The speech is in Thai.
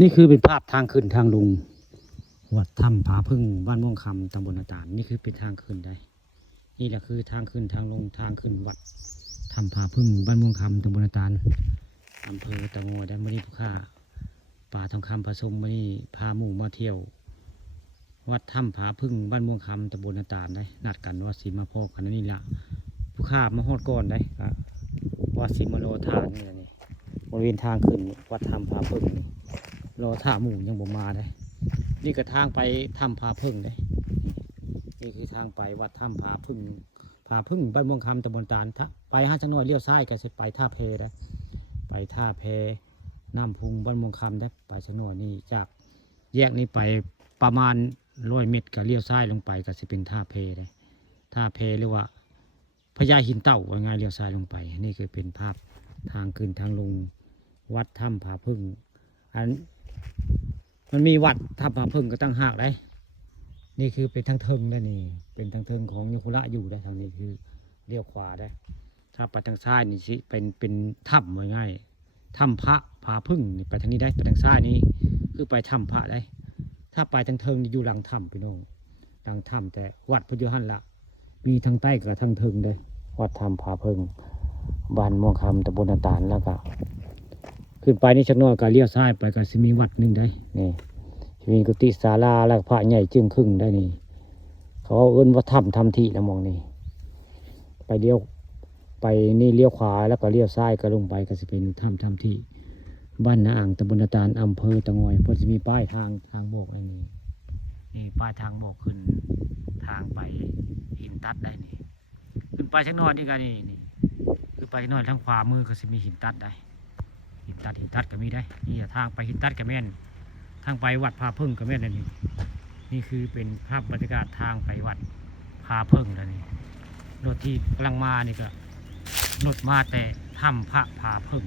นี่คือเป็นภาพทางขึ้นทางลงวัดถ้ำผาพึ่งบ้านม่วงคำตำบลนาตาลนี่คือเป็นทางขึ้นได้นี่แหละคือทางขึ้นทางลงทางขึ้นวัดถ้ำผาพึ่งบ้านม่วงคำตำบลนาตาลอำเภอตะโงได้มานี่ผู้ค่าป่าทองคำผสมมานี่พาหมู่มาเที่ยววัดถ้ำผาพึ่งบ้านม่วงคำตำบลนาตาลได้นัดกันว่าสีมาพอกันนี่ละผู้ค่ามาฮอดก่อนได้ว่าสีมาโลทานนี่แหละนี่บริเวณทางขึ้นวัดถ้ำผาพึ่งนี่รอท่าหมู่ยังบ่มาได้นี่ก็ทางไปถ้ำผาพึ่งได้นี่คือทางไปวัดถ้ำผาพึ่งบ้านม่วงคำตำบลตาลไปห้าจังหน่อยเลี้ยวซ้ายก็จะไปท่าเพได้ไปท่าเพน้ำพุงบ้านม่วงคำได้ไปจังหน่อยนี่จากแยกนี้ไปประมาณ100 เมตรก็เลี้ยวซ้ายลงไปก็จะเป็นท่าเพได้ท่าเพหรือว่าพญาหินเต่าว่าไงเลี้ยวซ้ายลงไปนี่คือเป็นภาพทางขึ้นทางลงวัดถ้ำผาพึ่งอันมันมีวัดถ้ำผาพึ่งก็ตั้งหากได้นี่คือเป็นทางเทิงได้นี่เป็นทางเทิงของยุคุระอยู่ได้ทางนี้คือเลี้ยวขวาได้ถ้าไปทางซ้ายนี่สิเป็นถ้ำง่ายๆถ้ำพระผาพึ่งนี่ไปทางนี้ได้ไปทางซ้ายนี่คือไปถ้ำพระได้ถ้าไปทางเทิงนี่อยู่หลังถ้ำพี่น้องหลังถ้ำแต่วัดพระยุหันละมีทางใต้กับทางเทิงได้วัดถ้ำผาพึ่งบ้านม่วงคำตำบลนาตาลแล้วก็ขึ้นไปนี่ชักน้อยก็เลี้ยวซ้ายไปก็จะมีวัดหนึ่งได้นี่มีกุฏิศาลาแล้วพระใหญ่จึงครึ่งได้นี่เขาเอิ้นว่าถ้ำที่นะมองนี่ไปเลี้ยวไปนี่เลี้ยวขวาแล้วก็เลี้ยวซ้ายก็ลงไปก็จะเป็นถ้ำที่บ้านนาอ่างตำบลนาตาลอำเภอตะงอยเพราะจะมีป้ายทางโบกอะไรนี่ป้ายทางโบกขึ้นทางไปหินตัดได้นี่ขึ้นไปชักน้อยนี่กันนี่ขึ้นไปชักน้อยทางขวามือก็จะมีหินตัดได้หินตัดก็มีได้นี่ทางไปหินตัดก็แม่นทางไปวัดผาพึ่งก็แม่นนี่คือเป็นภาพบรรยากาศทางไปวัดผาพึ่งแล้วนี่รถที่กำลังมานี่ก็รถมาแต่ถ้ำพระผาพึ่ง